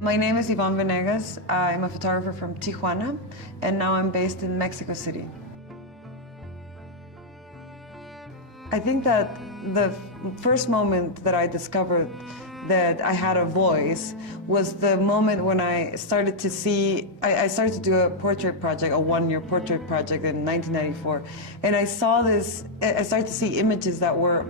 My name is Yvonne Venegas. I'm a photographer from Tijuana, and now I'm based in Mexico City. I think that the first moment that I discovered that I had a voice was the moment when I started to see, I started to do a portrait project, a one-year portrait project in 1994. And I started to see images that were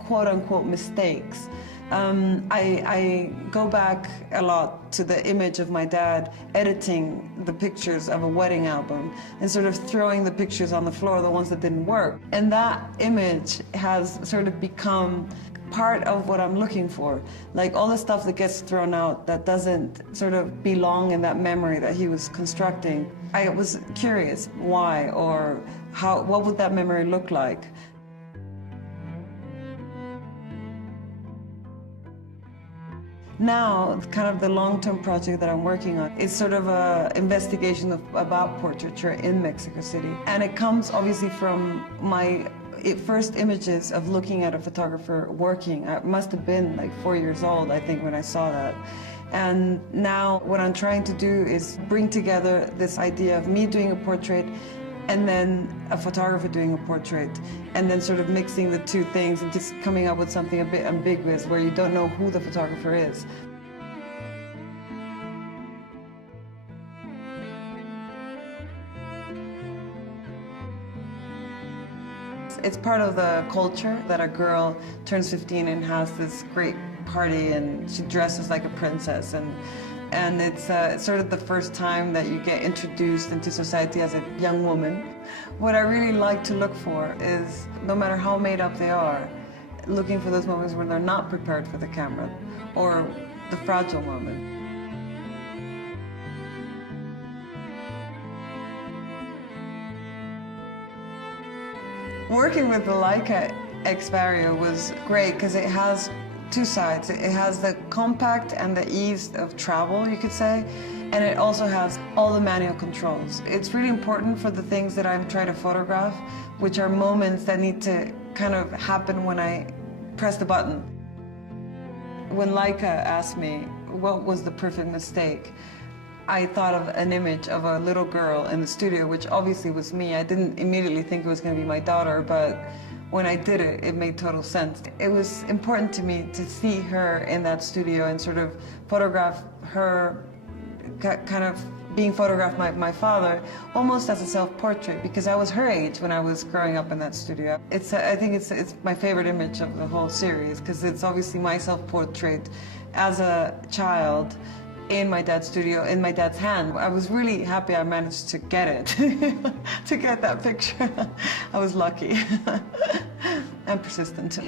quote-unquote mistakes. I go back a lot to the image of my dad editing the pictures of a wedding album and sort of throwing the pictures on the floor, the ones that didn't work. And that image has sort of become part of what I'm looking for. Like all the stuff that gets thrown out that doesn't sort of belong in that memory that he was constructing. I was curious why, or what would that memory look like? Now, kind of the long-term project that I'm working on is sort of an investigation about portraiture in Mexico City. And it comes obviously from my first images of looking at a photographer working. I must have been like 4 years old, I think, when I saw that. And now what I'm trying to do is bring together this idea of me doing a portrait and then a photographer doing a portrait, and then sort of mixing the two things and just coming up with something a bit ambiguous where you don't know who the photographer is. It's part of the culture that a girl turns 15 and has this great party and she dresses like a princess, and it's sort of the first time that you get introduced into society as a young woman. What I really like to look for is, no matter how made up they are, looking for those moments where they're not prepared for the camera, or the fragile moment. Working with the Leica X Vario was great because it has two sides. It has the compact and the ease of travel, you could say, and it also has all the manual controls. It's really important for the things that I'm trying to photograph, which are moments that need to kind of happen when I press the button. When Leica asked me what was the perfect mistake, I thought of an image of a little girl in the studio, which obviously was me. I didn't immediately think it was going to be my daughter, but when I did it, it made total sense. It was important to me to see her in that studio and sort of photograph her kind of being photographed by my father almost as a self-portrait, because I was her age when I was growing up in that studio. I think it's my favorite image of the whole series, because it's obviously my self-portrait as a child in my dad's studio, in my dad's hand. I was really happy I managed to get it, to get that picture. I was lucky and persistent.